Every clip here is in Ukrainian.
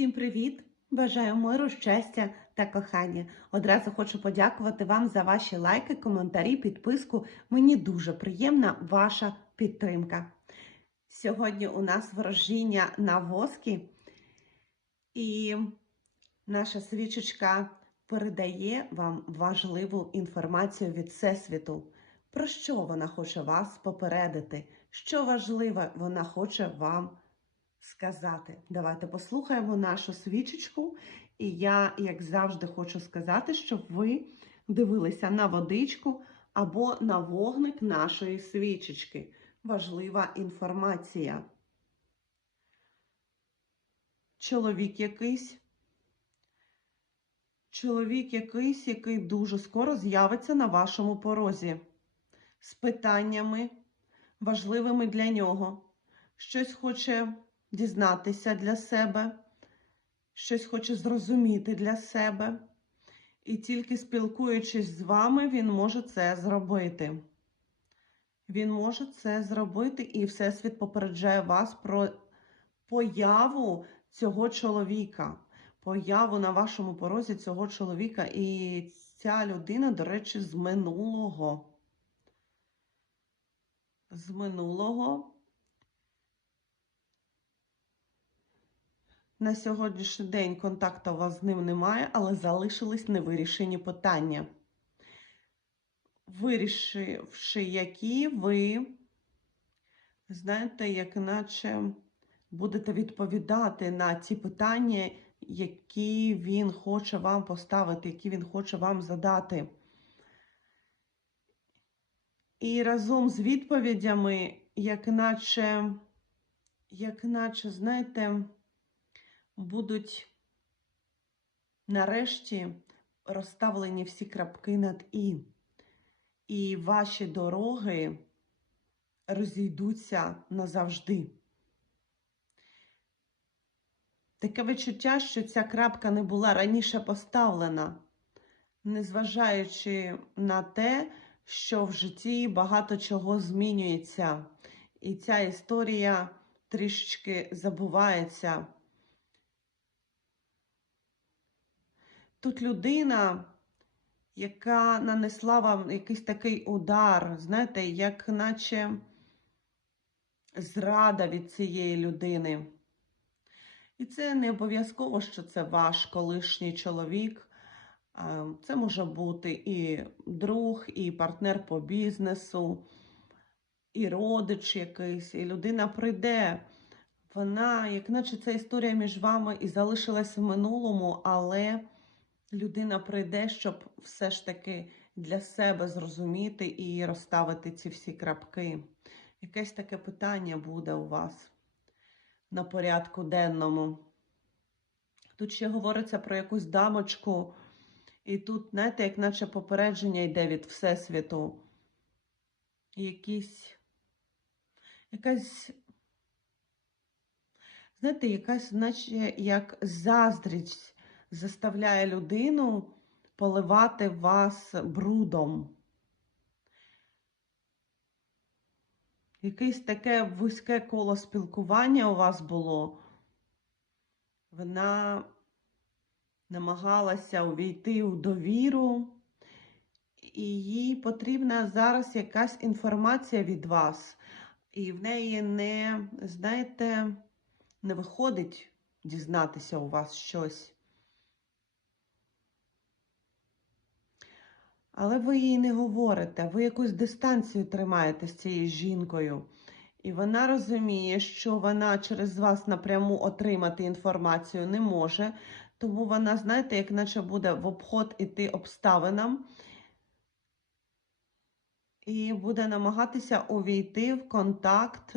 Всім привіт! Бажаю миру, щастя та кохання. Одразу хочу подякувати вам за ваші лайки, коментарі, підписку. Мені дуже приємна ваша підтримка. Сьогодні у нас ворожіння на воскі, і наша свічечка передає вам важливу інформацію від Всесвіту. Про що вона хоче вас попередити? Що важливе вона хоче вам сказати. Давайте послухаємо нашу свічечку. І я, як завжди, хочу сказати, щоб ви дивилися на водичку або на вогник нашої свічечки. Важлива інформація. Чоловік якийсь. Чоловік якийсь, який дуже скоро з'явиться на вашому порозі з питаннями, важливими для нього. Щось хоче дізнатися для себе, щось хоче зрозуміти для себе. І тільки спілкуючись з вами, він може це зробити. Він може це зробити, і Всесвіт попереджає вас про появу цього чоловіка, появу на вашому порозі цього чоловіка. І ця людина, до речі, з минулого. З минулого. На сьогоднішній день контакту у вас з ним немає, але залишились невирішені питання. Вирішивши, які ви, знаєте, як наче будете відповідати на ті питання, які він хоче вам поставити, які він хоче вам задати. І разом з відповідями, як наче, як наче, знаєте, будуть нарешті розставлені всі крапки над І, і ваші дороги розійдуться назавжди. Таке відчуття, що ця крапка не була раніше поставлена, незважаючи на те, що в житті багато чого змінюється, і ця історія трішечки забувається. Тут людина, яка нанесла вам якийсь такий удар, знаєте, як наче зрада від цієї людини. І це не обов'язково, що це ваш колишній чоловік. Це може бути і друг, і партнер по бізнесу, і родич якийсь, і людина прийде. Вона, як наче ця історія між вами і залишилась в минулому, але людина прийде, щоб все ж таки для себе зрозуміти і розставити ці всі крапки. Якесь таке питання буде у вас на порядку денному. Тут ще говориться про якусь дамочку, і тут, знаєте, як наче попередження йде від Всесвіту. Якісь, якась, знаєте, якась, наче як заздрість заставляє людину поливати вас брудом. Якесь таке вузьке коло спілкування у вас було. Вона намагалася увійти у довіру, і їй потрібна зараз якась інформація від вас. І в неї не, знаєте, не виходить дізнатися у вас щось. Але ви їй не говорите, ви якусь дистанцію тримаєте з цією жінкою. І вона розуміє, що вона через вас напряму отримати інформацію не може. Тому вона, знаєте, як наче буде в обход іти обставинам. І буде намагатися увійти в контакт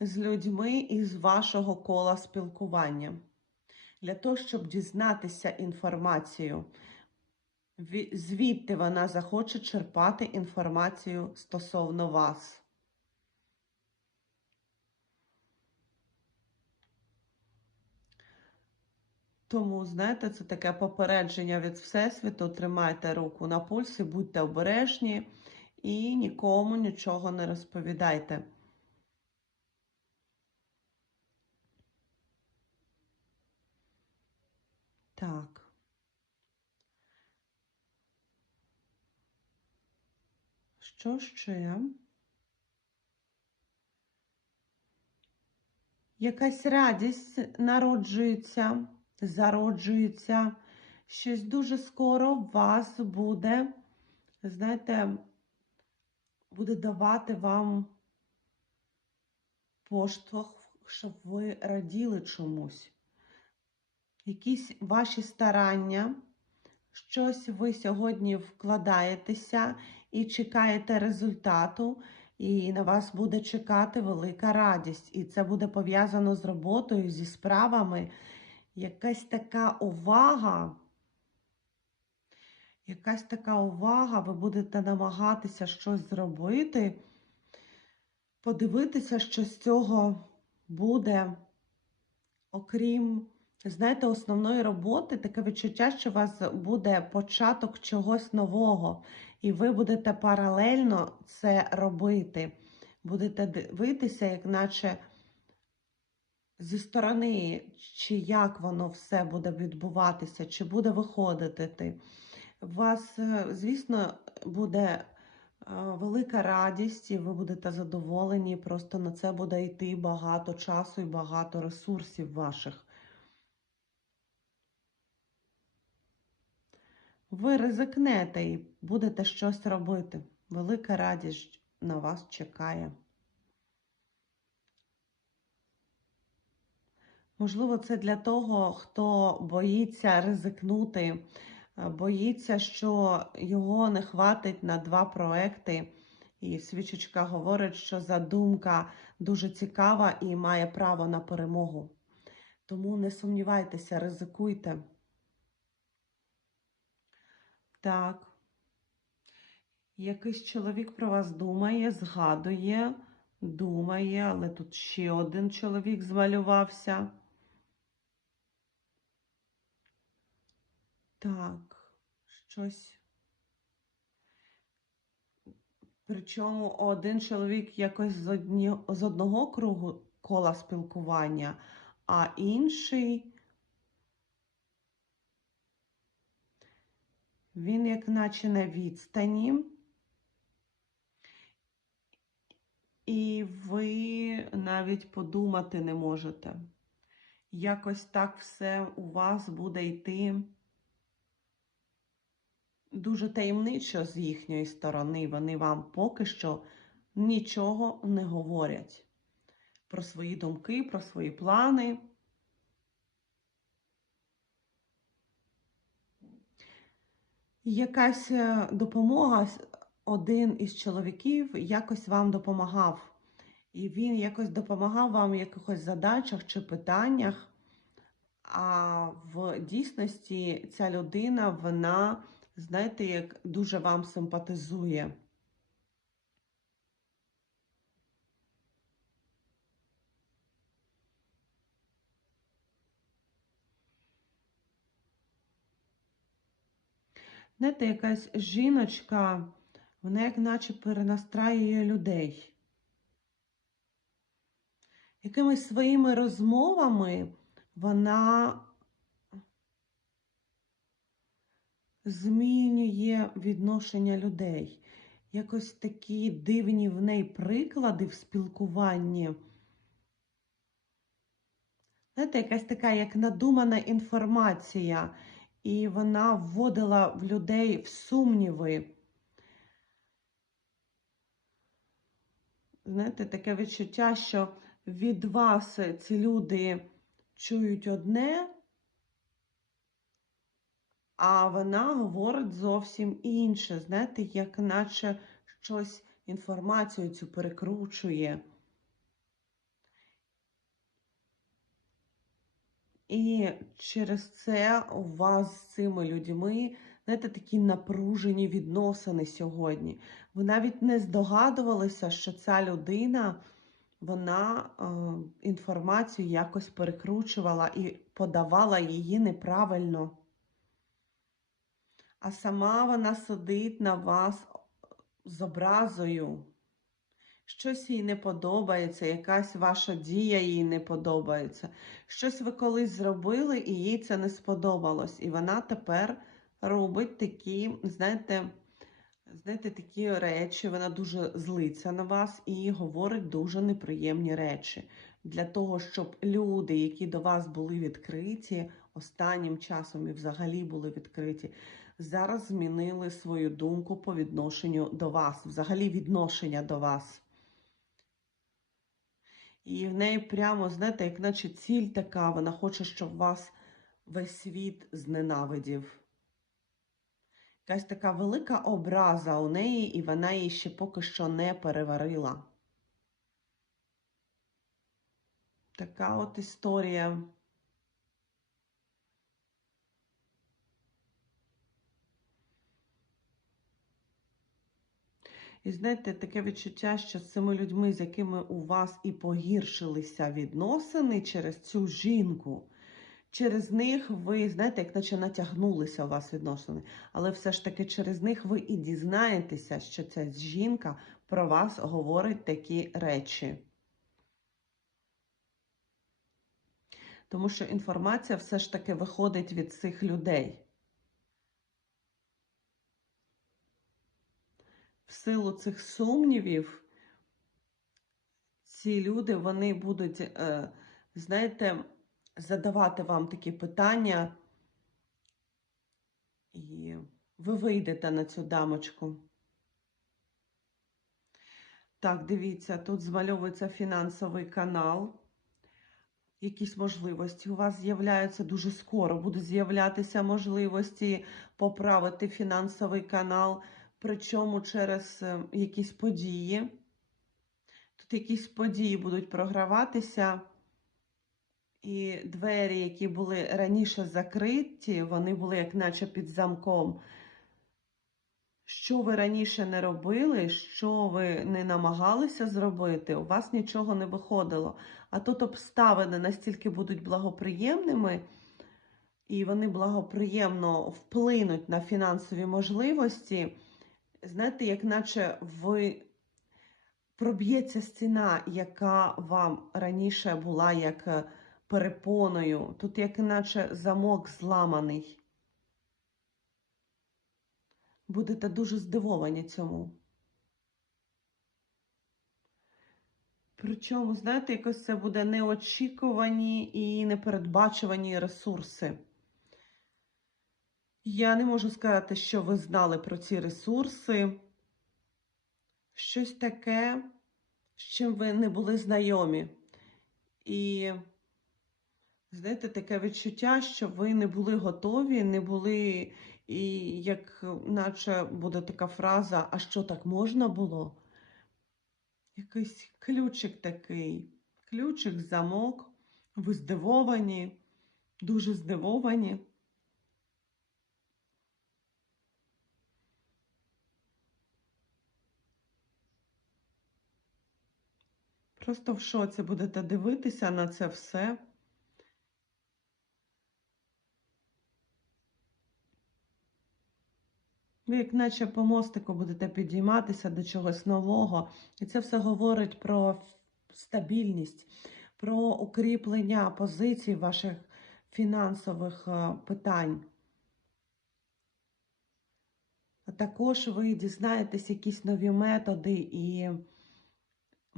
з людьми із вашого кола спілкування. Для того, щоб дізнатися інформацію. Звідти вона захоче черпати інформацію стосовно вас. Тому, знаєте, це таке попередження від Всесвіту. Тримайте руку на пульсі, будьте обережні і нікому нічого не розповідайте. Так. Що ще? Якась радість народжується, зароджується. Щось дуже скоро вас буде, знаєте, буде давати вам поштовх, щоб ви раділи чомусь. Якісь ваші старання, щось ви сьогодні вкладаєтеся і чекаєте результату, і на вас буде чекати велика радість. І це буде пов'язано з роботою, зі справами. Якась така увага. Якась така увага, ви будете намагатися щось зробити, подивитися, що з цього буде, окрім, знаєте, основної роботи, таке відчуття, що у вас буде початок чогось нового, і ви будете паралельно це робити. Будете дивитися, як наче зі сторони, чи як воно все буде відбуватися, чи буде виходити. У вас, е, звісно, буде е, велика радість, і ви будете задоволені. Просто на це буде йти багато часу і багато ресурсів ваших. Ви ризикнете і будете щось робити. Велика радість на вас чекає. Можливо, це для того, хто боїться ризикнути, е, боїться, що його не хватить на два проекти. І свічечка говорить, що задумка дуже цікава і має право на перемогу. Тому не сумнівайтеся, ризикуйте. Так. Якийсь чоловік про вас думає, згадує, думає, але тут ще один чоловік змалювався. Так, щось. Причому один чоловік якось з, одні, з одного кругу кола спілкування, а інший. Він, як наче на відстані, і ви навіть подумати не можете. Якось так все у вас буде йти дуже таємничо з їхньої сторони. Вони вам поки що нічого не говорять про свої думки, про свої плани. Якась е, допомога, один із чоловіків якось вам допомагав. І він якось допомагав вам в якихось задачах чи питаннях. А в дійсності ця людина, вона, знаєте, як дуже вам симпатизує. Знаєте, якась жіночка, вона як наче перенастраює людей. Якимись своїми розмовами вона змінює відношення людей. Якось такі дивні в неї приклади в спілкуванні. Знаєте, якась така як надумана інформація, і вона вводила в людей в сумніви. Знаєте, таке відчуття, що від вас ці люди чують одне, а вона говорить зовсім інше. Знаєте, як наче щось інформацію цю перекручує. І через це у вас з цими людьми, знаєте, такі напружені відносини сьогодні. Ви навіть не здогадувалися, що ця людина, вона е, інформацію якось перекручувала і подавала її неправильно. А сама вона сидить на вас з образою, щось їй не подобається, якась ваша дія їй не подобається. Щось ви колись зробили, і їй це не сподобалось. І вона тепер робить такі, знаєте, знаєте, такі речі, вона дуже злиться на вас і говорить дуже неприємні речі. Для того, щоб люди, які до вас були відкриті, останнім часом і взагалі були відкриті, зараз змінили свою думку по відношенню до вас, взагалі відношення до вас. І в неї прямо, знаєте, як наче ціль така, вона хоче, щоб вас весь світ зненавидів. Якась така велика образа у неї, і вона її ще поки що не переварила. Така от історія. І знаєте, таке відчуття, що з цими людьми, з якими у вас і погіршилися відносини через цю жінку, через них ви, знаєте, як наче натягнулися у вас відносини, але все ж таки через них ви і дізнаєтеся, що ця жінка про вас говорить такі речі. Тому що інформація все ж таки виходить від цих людей. В силу цих сумнівів, ці люди вони будуть, е, знаєте, задавати вам такі питання, і ви вийдете на цю дамочку. Так, дивіться, тут змальовується фінансовий канал. Якісь можливості у вас з'являються дуже скоро. Будуть з'являтися можливості поправити фінансовий канал, причому через е, якісь події. Тут якісь події будуть програватися, і двері, які були раніше закриті, вони були як наче під замком. Що ви раніше не робили, що ви не намагалися зробити, у вас нічого не виходило. А тут обставини настільки будуть благоприємними, і вони благоприємно вплинуть на фінансові можливості. Знаєте, як наче ви проб'ється стіна, яка вам раніше була як перепоною. Тут, як наче замок зламаний. Будете дуже здивовані цьому. Причому, знаєте, якось це буде неочікувані і непередбачувані ресурси. Я не можу сказати, що ви знали про ці ресурси. Щось таке, з чим ви не були знайомі. І, знаєте, таке відчуття, що ви не були готові, не були, і як наче буде така фраза, а що так можна було? Якийсь ключик такий, ключик, замок, ви здивовані, дуже здивовані. Просто в шоці будете дивитися на це все. Ви, як наче по мостику, будете підійматися до чогось нового. І це все говорить про стабільність, про укріплення позицій ваших фінансових е, питань. Також ви дізнаєтесь якісь нові методи і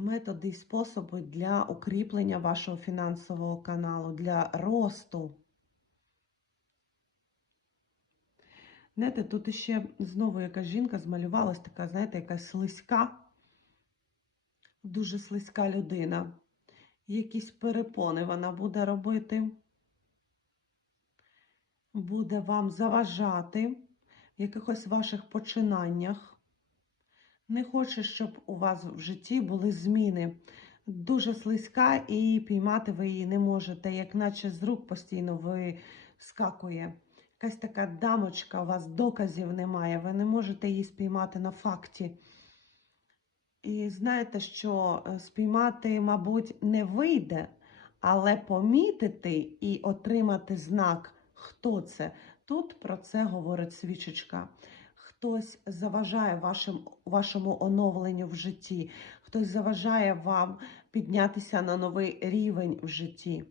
методи і способи для укріплення вашого фінансового каналу, для росту. Знаєте, тут ще знову якась жінка змалювалась, така, знаєте, якась слизька, дуже слизька людина. Якісь перепони вона буде робити, буде вам заважати в якихось ваших починаннях. Не хоче, щоб у вас в житті були зміни. Дуже слизька, і піймати ви її не можете, як наче з рук постійно вискакує. Якась така дамочка, у вас доказів немає, ви не можете її спіймати на факті. І знаєте, що е, спіймати, мабуть, не вийде, але помітити і отримати знак, хто це. Тут про це говорить свічечка. Хтось заважає вашим, вашому оновленню в житті, хтось заважає вам піднятися на новий рівень в житті.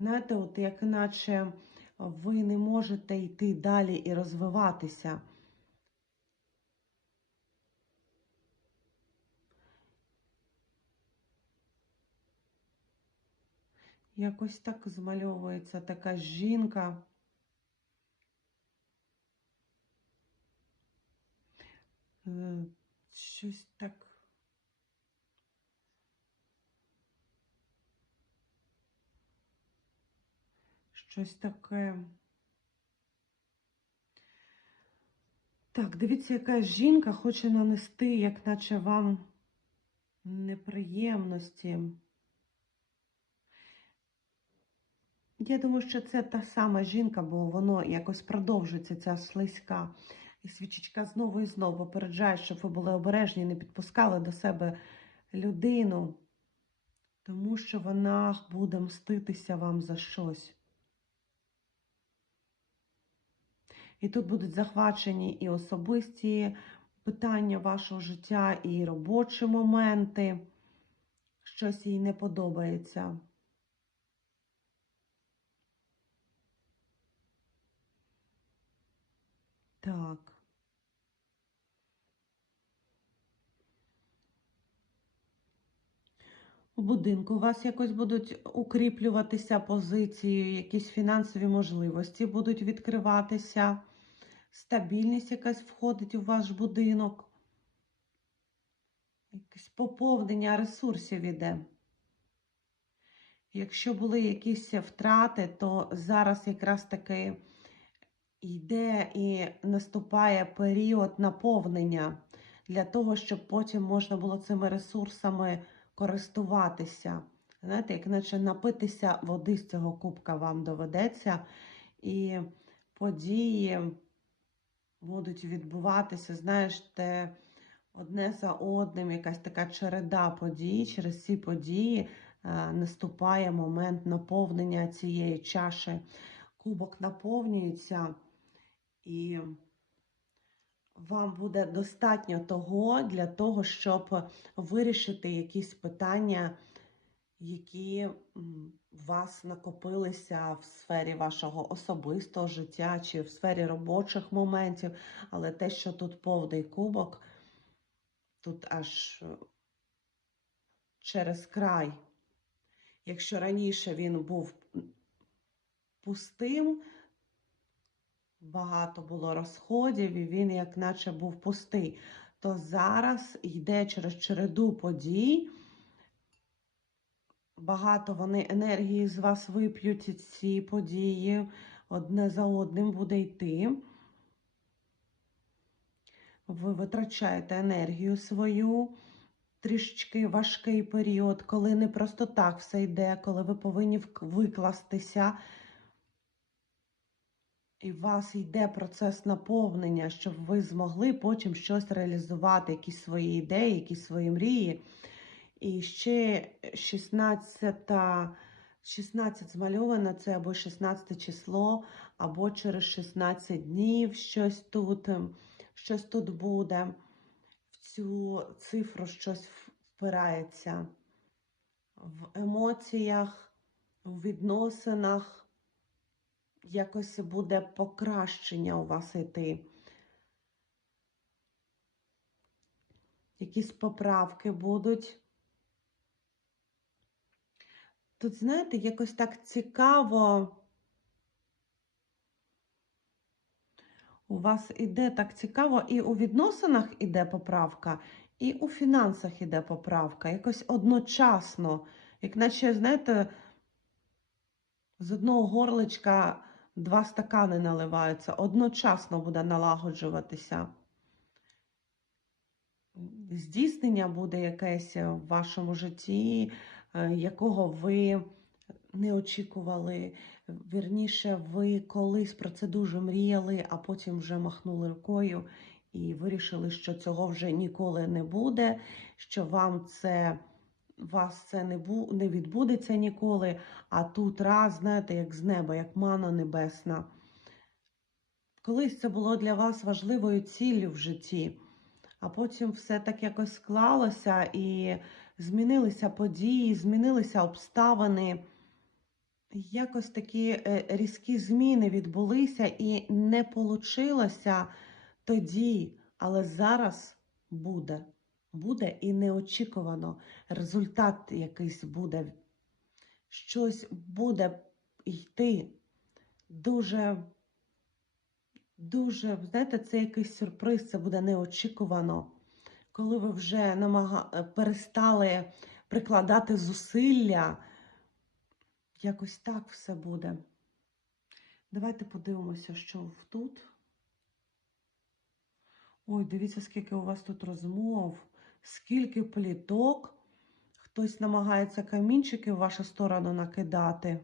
Знаєте, от як наче ви не можете йти далі і розвиватися. Якось так змальовується така жінка. Щось так. Щось таке. Так, дивіться, яка жінка хоче нанести, як наче вам неприємності. Я думаю, що це та сама жінка, бо воно якось продовжується, ця слизька. І свічечка знову і знову попереджає, щоб ви були обережні, не підпускали до себе людину, тому що вона буде мститися вам за щось. І тут будуть захвачені і особисті питання вашого життя, і робочі моменти. Щось їй не подобається. Так. У будинку у вас якось будуть укріплюватися позиції, якісь фінансові можливості будуть відкриватися, стабільність якась входить у ваш будинок, якесь поповнення ресурсів іде. Якщо були якісь втрати, то зараз якраз таки йде і наступає період наповнення для того, щоб потім можна було цими ресурсами користуватися. Знаєте, як наче напитися води з цього кубка вам доведеться, і події будуть відбуватися, знаєш, те одне за одним, якась така череда подій. Через ці події е, наступає момент наповнення цієї чаші. Кубок наповнюється, і вам буде достатньо того для того, щоб вирішити якісь питання, які у вас накопилися в сфері вашого особистого життя чи в сфері робочих моментів. Але те, що тут повний кубок, тут аж е, через край. Якщо раніше він був пустим, багато було розходів, і він, як наче, був пустий, то зараз йде через череду подій. Багато вони енергії з вас вип'ють ці події, одне за одним буде йти. Ви витрачаєте енергію свою, трішечки важкий період, коли не просто так все йде, коли ви повинні викластися. І у вас йде процес наповнення, щоб ви змогли потім щось реалізувати, якісь свої ідеї, якісь свої мрії. І ще 16, 16 змальовано, це або 16 число, або через 16 днів щось тут, ем, щось тут буде. В цю цифру щось впирається. В емоціях, в відносинах якось буде покращення у вас йти. Якісь поправки будуть. Тут, знаєте, якось так цікаво. У вас іде так цікаво, і у відносинах іде поправка, і у фінансах іде поправка. Якось одночасно. Як наче, знаєте, з одного горличка два стакани наливаються, одночасно буде налагоджуватися. Здійснення буде якесь в вашому житті, е, якого ви не очікували. Вірніше, ви колись про це дуже мріяли, а потім вже махнули рукою і вирішили, що цього вже ніколи не буде, що вам це вас це не бу, не відбудеться ніколи, а тут раз, знаєте, як з неба, як мана небесна. Колись це було для вас важливою ціллю в житті, а потім все так якось склалося, і змінилися події, змінилися обставини. Якось такі е, різкі зміни відбулися і не вийшло тоді, але зараз буде. Буде і неочікувано. Результат якийсь буде. Щось буде йти дуже, дуже, знаєте, це якийсь сюрприз, це буде неочікувано. Коли ви вже намага... перестали прикладати зусилля, якось так все буде. Давайте подивимося, що тут. Ой, дивіться, скільки у вас тут розмов, скільки пліток. Хтось намагається камінчики в вашу сторону накидати.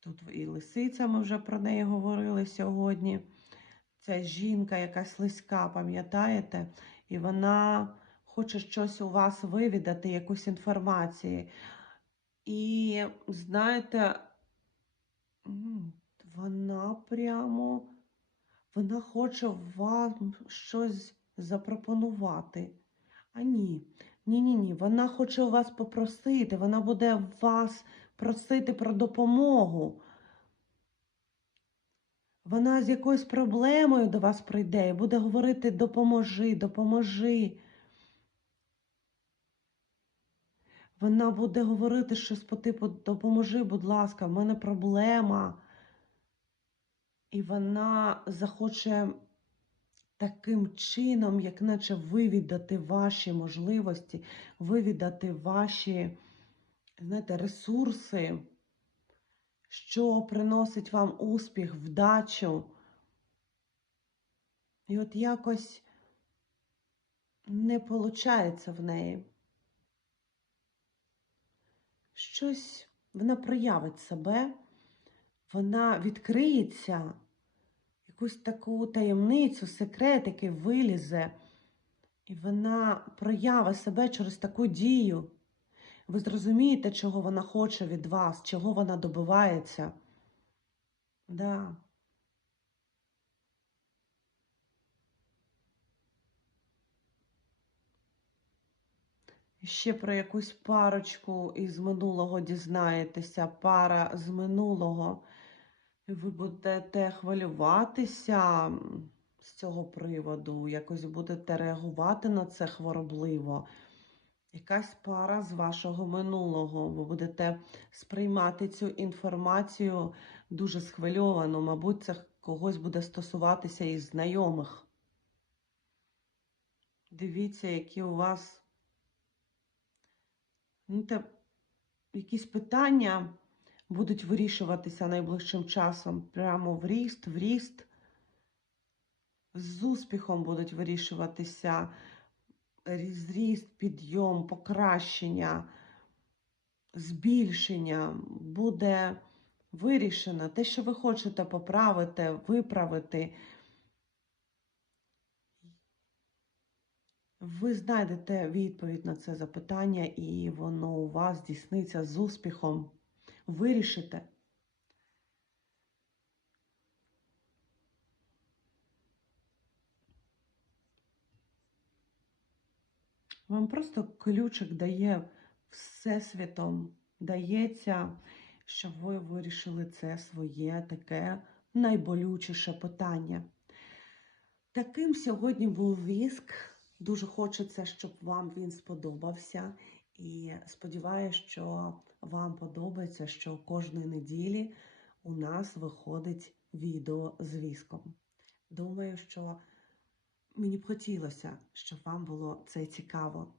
Тут і лисиця, ми вже про неї говорили сьогодні. Ця жінка якась слизька, пам'ятаєте? І вона хоче щось у вас вивідати, якусь інформацію. І знаєте, вона прямо, вона хоче вам щось запропонувати. А ні, ні, ні, ні. Вона хоче у вас попросити, вона буде вас просити про допомогу. Вона з якоюсь проблемою до вас прийде і буде говорити допоможи, допоможи. Вона буде говорити щось по типу допоможи, будь ласка, в мене проблема. І вона захоче таким чином, як наче вивідати ваші можливості, вивідати ваші, знаєте, ресурси, що приносить вам успіх, вдачу. І от якось не виходить в неї. Щось вона проявить себе, вона відкриється, якусь таку таємницю, секрет, який вилізе, і вона проявить себе через таку дію. Ви зрозумієте, чого вона хоче від вас, чого вона добивається. Да. Ще про якусь парочку із минулого дізнаєтеся, пара з минулого. Ви будете хвилюватися з цього приводу, якось будете реагувати на це хворобливо. Якась пара з вашого минулого. Ви будете сприймати цю інформацію дуже схвильовано. Мабуть, це когось буде стосуватися із знайомих. Дивіться, які у вас ну, те, якісь питання будуть вирішуватися найближчим часом. Прямо в ріст, в ріст. З успіхом будуть вирішуватися зріст, підйом, покращення, збільшення. Буде вирішено те, що ви хочете поправити, виправити. Ви знайдете відповідь на це запитання, і воно у вас здійсниться з успіхом. Вирішите. Вам просто ключик дає Всесвітом, дається, щоб ви вирішили це своє таке найболючіше питання. Таким сьогодні був віск. Дуже хочеться, щоб вам він сподобався. І сподіваюся, що вам подобається, що кожної неділі у нас виходить відео з віском. Думаю, що мені б хотілося, щоб вам було це цікаво.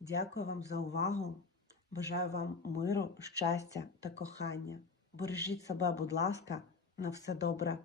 Дякую вам за увагу. Бажаю вам миру, щастя та кохання. Бережіть себе, будь ласка, на все добре.